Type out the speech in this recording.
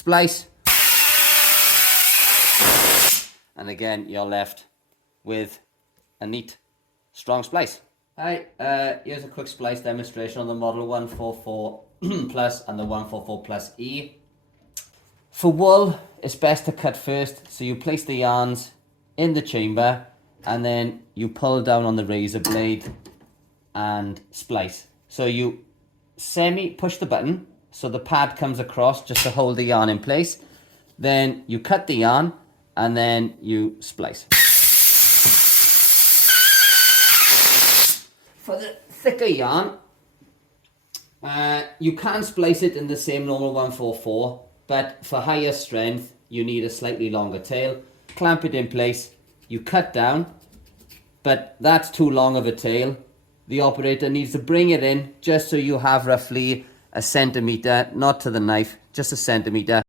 splice. And again, you're left with a neat, strong splice. Alright, here's a quick splice demonstration on the model 144 Plus and the 144 Plus E. For wool, it's best to cut first, so you place the yarns in the chamber and then you pull down on the razor blade and splice. So you push the button so the pad comes across just to hold the yarn in place. Then you cut the yarn and then you splice. For the thicker yarn, you can splice it in the same normal 144, but for higher strength you need a slightly longer tail. Clamp it in place, you cut down, but that's too long of a tail. The operator needs to bring it in just so you have roughly a centimetre, not to the knife, just a centimetre.